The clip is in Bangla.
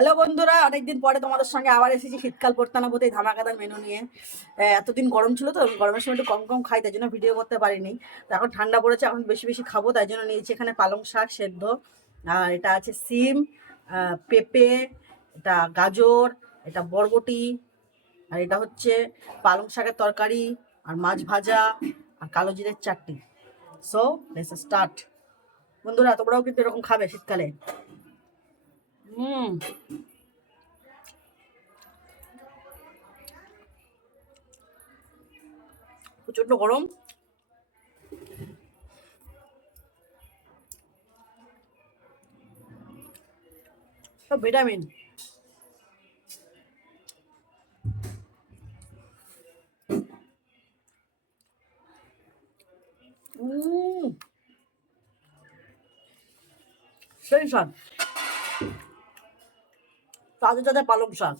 হ্যালো বন্ধুরা, অনেকদিন পরে তোমাদের সঙ্গে আবার এসেছি শীতকাল পড়তে না বোধহয় ধামাকাদার মেনু নিয়ে। এতদিন গরম ছিল তো, গরমের সময় একটু কম কম খাই, তাই জন্য ভিডিও করতে পারিনি। তো এখন ঠান্ডা পড়েছে, এখন বেশি বেশি খাবো, তাই জন্য নিয়েছি এখানে পালং শাক সেদ্ধ, আর এটা আছে সিম, পেঁপে, এটা গাজর, এটা বরবটি, আর এটা হচ্ছে পালং শাকের তরকারি, আর মাছ ভাজা, আর কালো জিরের চাটনি। So let's start. বন্ধুরা, তোমরাও কিন্তু এরকম খাবে শীতকালে। হুম। প্রচন্ড গরম। সব ভিটামিন। সেই শাক, তাজা তাজা পালং শাক।